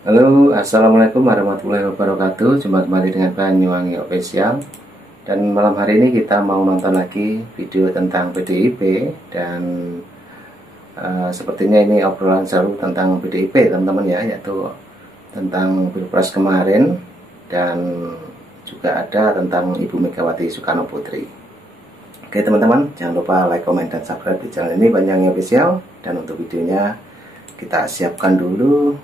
Halo, assalamualaikum warahmatullahi wabarakatuh. Jumpa kembali dengan Banyuwangi Official. Dan malam hari ini kita mau nonton lagi video tentang PDIP. Dan sepertinya ini obrolan seru tentang PDIP teman-teman ya, yaitu tentang Pilpres kemarin. Dan juga ada tentang Ibu Megawati Soekarno Putri. Oke teman-teman, jangan lupa like, comment, dan subscribe di channel ini Banyuwangi Official. Dan untuk videonya kita siapkan dulu.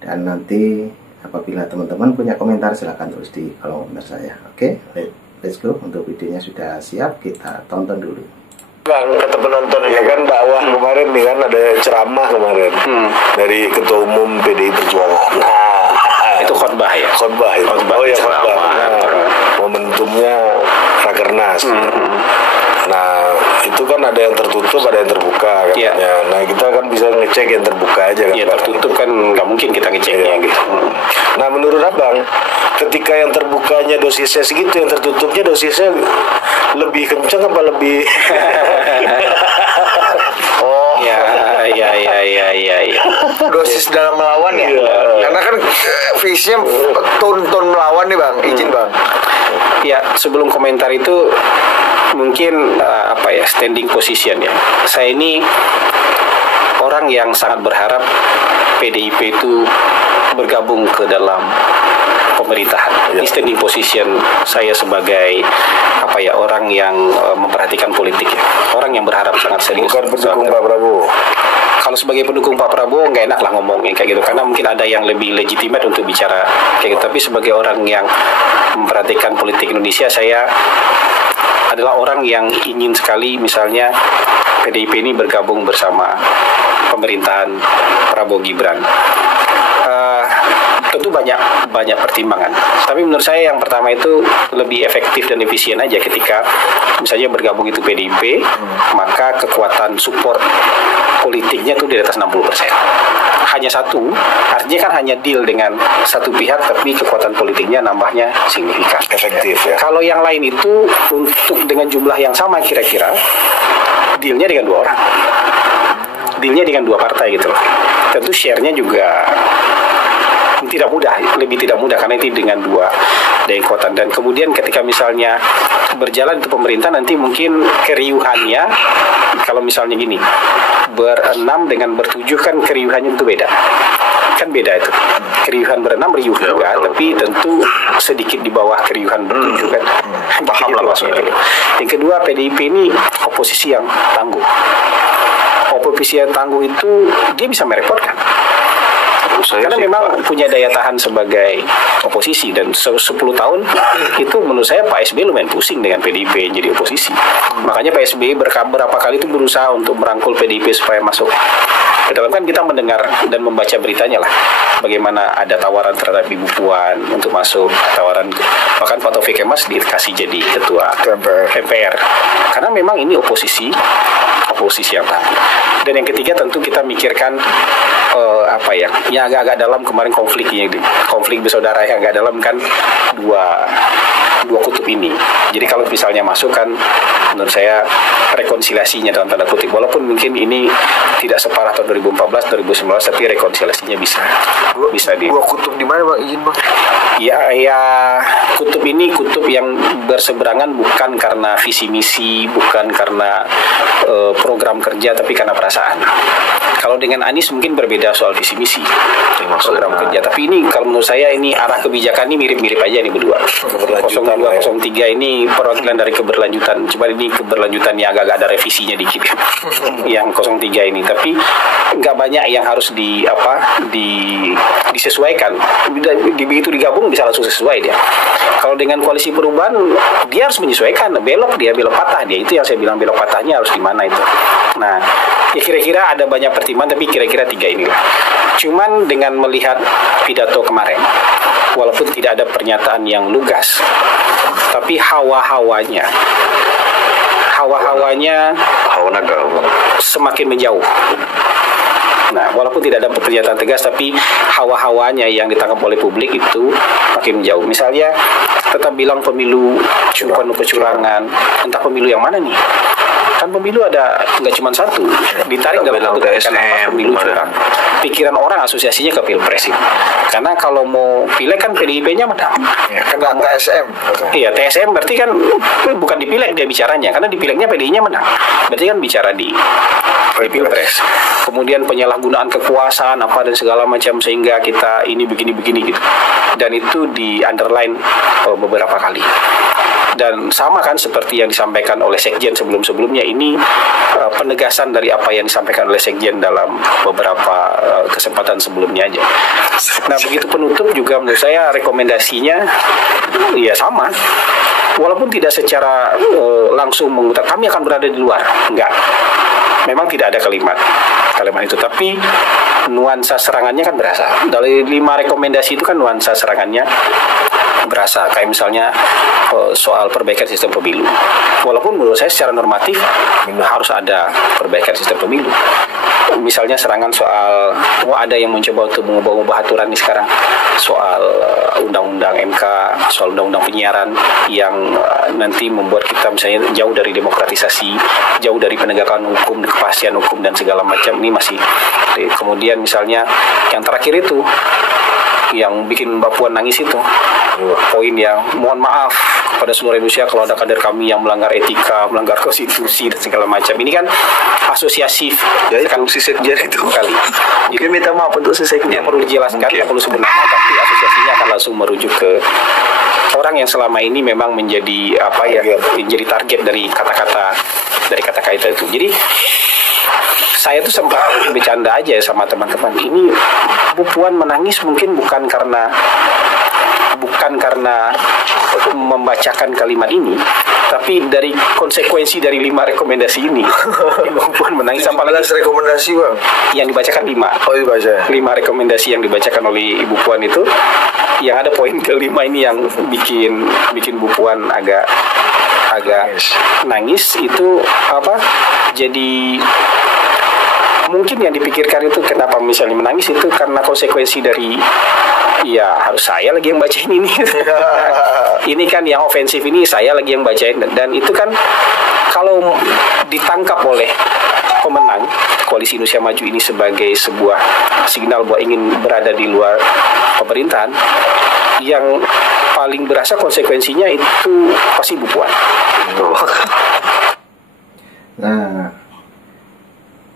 Dan nanti apabila teman-teman punya komentar silahkan tulis di kolom komentar saya. Oke, let's go. Untuk videonya sudah siap, kita tonton dulu. Bang, kata penonton ya kan dakwah kemarin nih kan ada ceramah kemarin dari Ketua Umum PDI Perjuangan. Nah, itu khotbah ya? Khotbah itu. Oh ya khotbah. Nah, momentumnya Rakernas. Nah, itu kan ada yang tertutup, ada yang terbuka katanya. Nah, kita kan bisa ngecek yang terbuka aja kan. Ya, tertutup kan nggak mungkin kita ngeceknya gitu. Nah, menurut Abang, ketika yang terbukanya dosisnya segitu, yang tertutupnya dosisnya lebih kencang apa lebih ya. Dosis dalam melawan ya? Karena kan visinya ton melawan nih Bang, izin Bang. Ya, sebelum komentar itu mungkin standing position ya. Saya ini orang yang sangat berharap PDIP itu bergabung ke dalam pemerintahan. Ini standing position saya sebagai orang yang memperhatikan politik ya. Orang yang berharap sangat serius. Bukan pendukung Pak Prabowo. Kalau sebagai pendukung Pak Prabowo nggak enak lah ngomongnya kayak gitu, karena mungkin ada yang lebih legitimate untuk bicara kayak gitu. Tapi sebagai orang yang memperhatikan politik Indonesia, saya adalah orang yang ingin sekali misalnya PDIP ini bergabung bersama pemerintahan Prabowo Gibran. Tentu banyak pertimbangan. Tapi menurut saya yang pertama itu lebih efektif dan efisien aja ketika misalnya bergabung itu PDIP, maka kekuatan support politiknya tuh di atas 60%. Hanya satu, artinya kan hanya deal dengan satu pihak, tapi kekuatan politiknya nambahnya signifikan. Efektif ya. Kalau yang lain itu untuk dengan jumlah yang sama kira-kira, dealnya dengan dua orang. Dealnya dengan dua partai gitu loh. Tentu share-nya juga lebih tidak mudah karena itu dengan dua kekuatan. Dan kemudian ketika misalnya berjalan itu pemerintah, nanti mungkin keriuhannya, kalau misalnya gini, berenam dengan bertujuh kan keriuhannya itu beda. Kan beda itu. Keriuhan berenam riuh juga, tapi tentu sedikit di bawah keriuhan bertujuh kan. Paham lah maksudnya. Yang kedua, PDIP ini oposisi yang tangguh. Oposisi yang tangguh itu dia bisa merepotkan. Karena memang punya daya tahan sebagai oposisi, dan 10 tahun itu menurut saya Pak SBY lumayan pusing dengan PDIP jadi oposisi. Makanya Pak SBY berapa kali itu berusaha untuk merangkul PDIP supaya masuk ke dalam. Kan kita mendengar dan membaca beritanya lah, bagaimana ada tawaran terhadap Ibu Puan untuk masuk, tawaran bahkan Pak Taufik Kemas dikasih jadi ketua MPR. Karena memang ini oposisi yang tangguh. Dan yang ketiga tentu kita mikirkan yang agak-agak dalam kemarin konflik bersaudara yang agak dalam kan dua kutub ini. Jadi kalau misalnya masuk kan menurut saya rekonsiliasinya dalam tanda kutip, walaupun mungkin ini tidak separah tahun 2014 2019, tapi rekonsiliasinya bisa Dua kutub di mana Bang, izin Bang? Ya kutub ini kutub yang berseberangan bukan karena visi misi, bukan karena program kerja, tapi karena perasaan. Kalau dengan Anies mungkin berbeda soal visi misi, program kerja. Tapi ini kalau menurut saya ini arah kebijakan ini mirip-mirip aja nih berdua. 02, 03 ini perwakilan dari keberlanjutan. Cuma ini keberlanjutan yang agak-agak ada revisinya dikit yang 03 ini. Tapi nggak banyak yang harus disesuaikan. Begitu digabung bisa langsung sesuai dia. Kalau dengan koalisi perubahan dia harus menyesuaikan, belok patah dia. Itu yang saya bilang, belok patahnya harus di mana itu. Nah, ya kira-kira ada banyak pertimbangan, tapi kira-kira 3 inilah. Cuman dengan melihat pidato kemarin, walaupun tidak ada pernyataan yang lugas, tapi hawa-hawanya semakin menjauh. Nah, walaupun tidak ada pernyataan tegas, tapi hawa-hawanya yang ditangkap oleh publik itu makin menjauh. Misalnya tetap bilang pemilu penuh kecurangan, entah pemilu yang mana nih. Kan pemilu ada nggak cuma satu, ditarik dalam satu kenapa pemilu curang. Pikiran orang asosiasinya ke pilpres itu. Karena kalau mau pileg kan PDIP-nya menang. Kena TSM. Iya, TSM berarti kan bukan di pileg dia bicaranya, karena di pilegnya PDI-nya menang. Berarti kan bicara di pilpres. Kemudian penyalahgunaan kekuasaan apa dan segala macam sehingga kita ini begini-begini gitu. Dan itu di underline beberapa kali. Dan sama kan seperti yang disampaikan oleh Sekjen sebelum-sebelumnya, ini penegasan dari apa yang disampaikan oleh Sekjen dalam beberapa kesempatan sebelumnya aja. Nah, begitu penutup juga menurut saya rekomendasinya ya sama. Walaupun tidak secara langsung mengutarakan kami akan berada di luar, enggak. Memang tidak ada kalimat itu, tapi nuansa serangannya kan berasa. Dari 5 rekomendasi itu kan nuansa serangannya berasa. Kayak misalnya soal perbaikan sistem pemilu. Walaupun menurut saya secara normatif harus ada perbaikan sistem pemilu. Misalnya serangan soal ada yang mencoba untuk mengubah-ubah aturan nih sekarang soal undang-undang MK, soal undang-undang penyiaran yang nanti membuat kita misalnya jauh dari demokratisasi, jauh dari penegakan hukum, kepastian hukum dan segala macam. Ini masih. Kemudian misalnya yang terakhir itu yang bikin Mbak Puan nangis itu poin yang mohon maaf kepada seluruh Indonesia kalau ada kader kami yang melanggar etika, melanggar konstitusi dan segala macam. Ini kan asosiasif ya, itu si Sekjen itu kali. Mungkin minta maaf untuk si Sekjen, perlu dijelaskan, nggak perlu sebenarnya, tapi asosiasinya akan langsung merujuk ke orang yang selama ini memang menjadi menjadi target dari kata-kata itu. Jadi saya tuh sempat bercanda aja sama teman-teman. Ini Bu Puan menangis mungkin bukan karena membacakan kalimat ini, tapi dari konsekuensi dari 5 rekomendasi ini. Bu Puan menangis sampai 15 rekomendasi Bang yang dibacakan 5. Oh dibaca. 5 rekomendasi yang dibacakan oleh Ibu Puan itu, yang ada poin kelima ini yang bikin Bu Puan agak nangis itu jadi mungkin yang dipikirkan itu kenapa misalnya menangis itu karena konsekuensi dari harus saya lagi yang bacain ini. Ini kan yang ofensif ini saya lagi yang bacain, dan itu kan kalau ditangkap oleh pemenang Koalisi Indonesia Maju ini sebagai sebuah signal bahwa ingin berada di luar pemerintahan, yang paling berasa konsekuensinya itu pasti Bu Puan. Nah,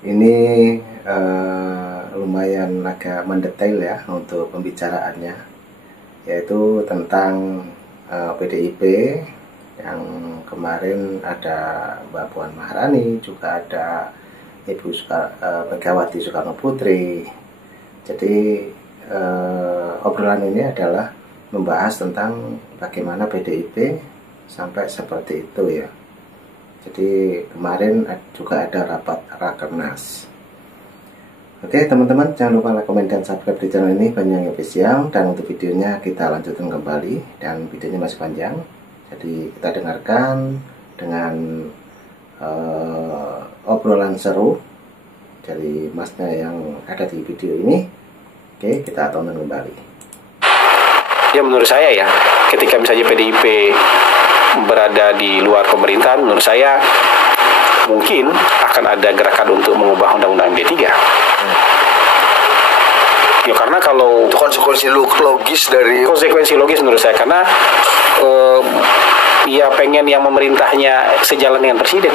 ini lumayan agak mendetail ya untuk pembicaraannya, yaitu tentang PDIP yang kemarin ada Mbak Puan Maharani, juga ada Ibu Megawati Soekarno Putri. Jadi obrolan ini adalah membahas tentang bagaimana PDIP sampai seperti itu ya. Jadi kemarin juga ada rapat Rakernas. Oke teman-teman, jangan lupa like, komen, dan subscribe di channel ini Banyuwangi Official. Dan untuk videonya kita lanjutkan kembali, dan videonya masih panjang. Jadi kita dengarkan dengan obrolan seru dari masnya yang ada di video ini. Oke, kita tonton kembali. Ya menurut saya ya, ketika misalnya PDIP berada di luar pemerintahan, menurut saya mungkin akan ada gerakan untuk mengubah undang-undang MD3. Ya karena kalau itu konsekuensi logis menurut saya, karena ya pengen yang memerintahnya sejalan dengan presiden.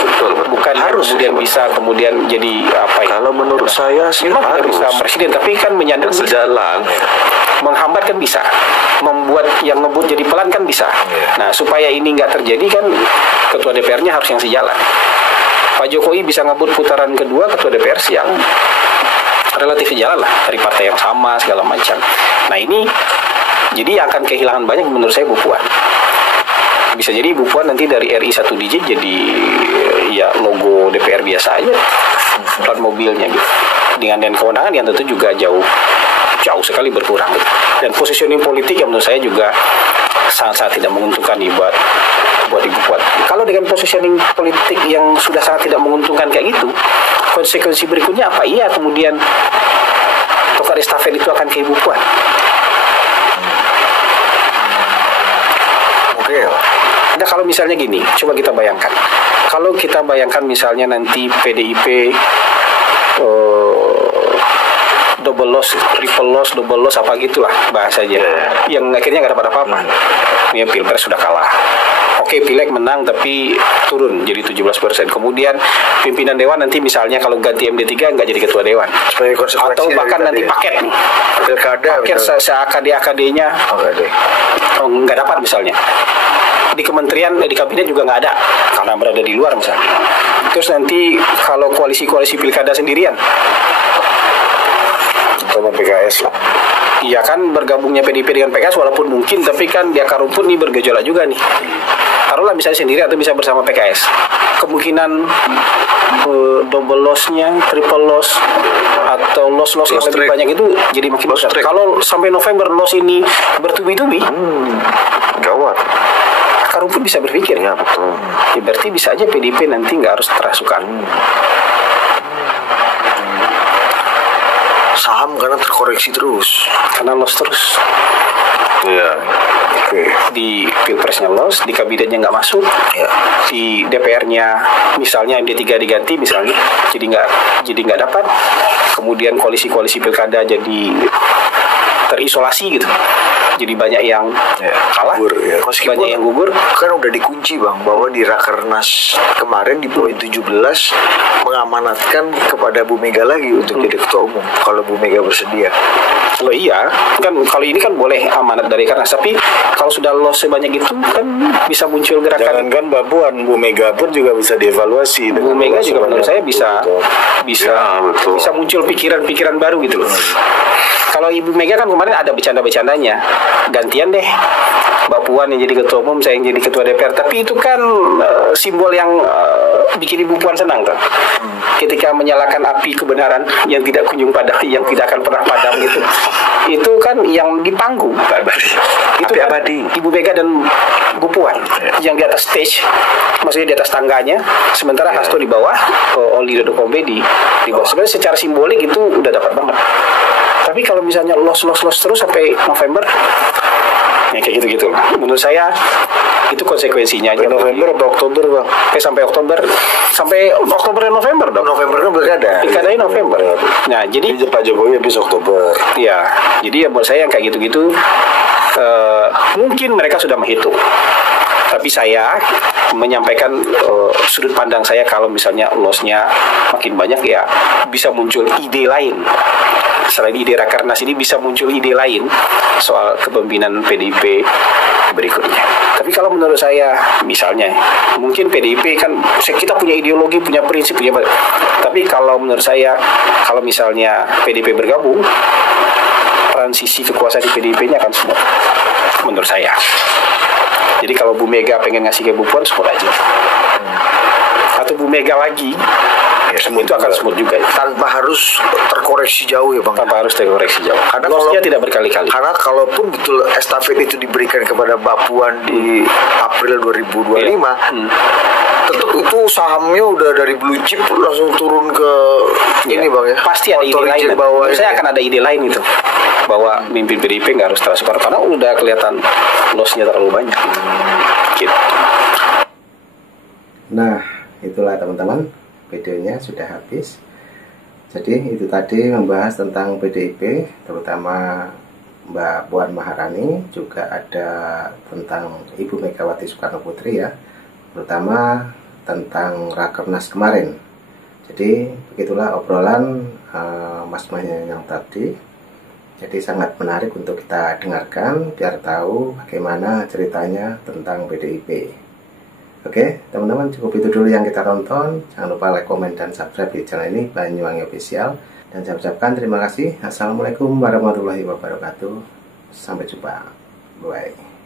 Betul. Bukan harus kemudian bisa jadi Kalau menurut saya sih harus bisa presiden, tapi kan menyandang sejalan. Menghambat kan bisa, membuat yang ngebut jadi pelan kan bisa. Nah supaya ini nggak terjadi kan ketua DPR-nya harus yang sejalan. Pak Jokowi bisa ngebut putaran kedua, ketua DPR yang relatif sejalan lah, dari partai yang sama segala macam. Nah ini jadi akan kehilangan banyak menurut saya Bu Puan. Bisa jadi Bu Puan nanti dari RI 1 digit jadi ya logo DPR biasa aja, plat mobilnya gitu, dengan kewenangan yang tentu juga jauh sekali berkurang. Dan positioning politik yang menurut saya juga sangat-sangat tidak menguntungkan buat Ibu Puan. Kalau dengan positioning politik yang sudah sangat tidak menguntungkan kayak gitu, konsekuensi berikutnya apa? Iya, kemudian tongkat estafet itu akan ke Ibu Puan. Oke. Nah kalau misalnya gini, coba kita bayangkan, Kalau kita bayangkan misalnya nanti PDIP double loss, triple loss, double loss, apa gitulah bahasanya, yang akhirnya nggak dapat apa-apa. Ini Pilpres sudah kalah. Oke, Pileg menang tapi turun jadi 17%. Kemudian pimpinan dewan nanti misalnya kalau ganti MD3 nggak jadi ketua dewan. Atau bahkan nanti paket nih. Paket se-AKD-AKD-nya nggak dapat misalnya. Di kementerian, di kabinet juga nggak ada karena berada di luar misalnya. Terus nanti kalau koalisi-koalisi pilkada sendirian sama PKS lah. Iya kan, bergabungnya PDIP dengan PKS walaupun mungkin, tapi kan di akar rumput nih bergejolak juga nih. Taruhlah misalnya sendiri atau bisa bersama PKS. Kemungkinan double loss-nya, triple loss, atau loss-loss yang lebih banyak itu jadi makin besar. Kalau sampai November loss ini bertubi-tubi, Gawat. akar rumput bisa berpikir. Ya betul. Ya, berarti bisa aja PDIP nanti nggak harus terasukan. Saham karena terkoreksi terus. Karena loss terus. Iya. Di pilpresnya loss, di kabinetnya nggak masuk, di DPR-nya misalnya MD3 diganti misalnya, jadi nggak dapat. Kemudian koalisi-koalisi pilkada jadi terisolasi gitu. Jadi banyak yang kalah, banyak yang gugur. Kan udah dikunci Bang, bahwa di Rakernas kemarin di poin 17 mengamanatkan kepada Bu Mega lagi untuk jadi ketua umum kalau Bu Mega bersedia. Kalau iya, kan kalau ini kan boleh amanat dari Rakernas, tapi kalau sudah loss sebanyak itu kan bisa muncul gerakan. Jangankan Mbak Puan, Bu Mega pun juga bisa dievaluasi. Bu Mega juga menurut saya bisa muncul pikiran-pikiran baru gitu loh. Kalau Ibu Mega kan kemarin ada bercanda-bercandanya, gantian deh Mbak Puan yang jadi ketua umum, saya yang jadi ketua DPR. Tapi itu kan simbol yang bikin Ibu Puan senang kan. Ketika menyalakan api kebenaran yang tidak kunjung padam, yang tidak akan pernah padam gitu. Itu kan yang di panggung. Itu kan abadi. Ibu Mega dan Bu Puan yang di atas stage, maksudnya di atas tangganya, sementara Hasto di bawah, Oli Dodo Kombe di bawah. Sebenarnya secara simbolik itu udah dapat banget. Tapi kalau misalnya loss terus sampai November, ya kayak gitu-gitu. Menurut saya itu konsekuensinya aja. November atau Oktober Bang? Sampai Oktober dan November dong. November kan pilkada. Pilkadanya November. Nah, jadi Pak Jokowi habis Oktober. ya, jadi ya buat saya yang kayak gitu-gitu mungkin mereka sudah menghitung. Tapi saya menyampaikan sudut pandang saya, kalau misalnya loss-nya makin banyak ya bisa muncul ide lain. Selain ide Rakernas ini bisa muncul ide lain soal kepemimpinan PDIP berikutnya. Tapi kalau menurut saya, misalnya mungkin PDIP kan kita punya ideologi, punya prinsip, tapi kalau menurut saya, kalau misalnya PDIP bergabung, transisi kekuasaan di PDIP-nya akan smooth menurut saya. Jadi kalau Bu Mega pengen ngasih ke Bu Puan, smooth aja. Atau Bu Mega lagi, itu akan smooth juga. Tanpa harus terkoreksi jauh ya Bang. Tanpa harus terkoreksi jauh. Karena loss-nya tidak berkali-kali. Karena kalaupun betul estafet itu diberikan kepada Mbak Puan di April 2025, tetap itu sahamnya udah dari blue chip langsung turun ke ini Bang ya. Pasti ada ide lain. Saya akan ada ide lain itu, bahwa mimpin PDIP nggak harus transfer karena udah kelihatan loss-nya terlalu banyak. Gitu. Nah, itulah teman-teman, videonya sudah habis. Jadi itu tadi membahas tentang PDIP, terutama Mbak Puan Maharani, juga ada tentang Ibu Megawati Soekarno Putri ya, terutama tentang Rakernas kemarin. Jadi begitulah obrolan mas-masnya yang tadi. Jadi sangat menarik untuk kita dengarkan biar tahu bagaimana ceritanya tentang PDIP. Oke, teman-teman, cukup itu dulu yang kita tonton. Jangan lupa like, komen, dan subscribe di channel ini Banyuwangi Official. Dan saya ucapkan terima kasih. Assalamualaikum warahmatullahi wabarakatuh. Sampai jumpa. Bye.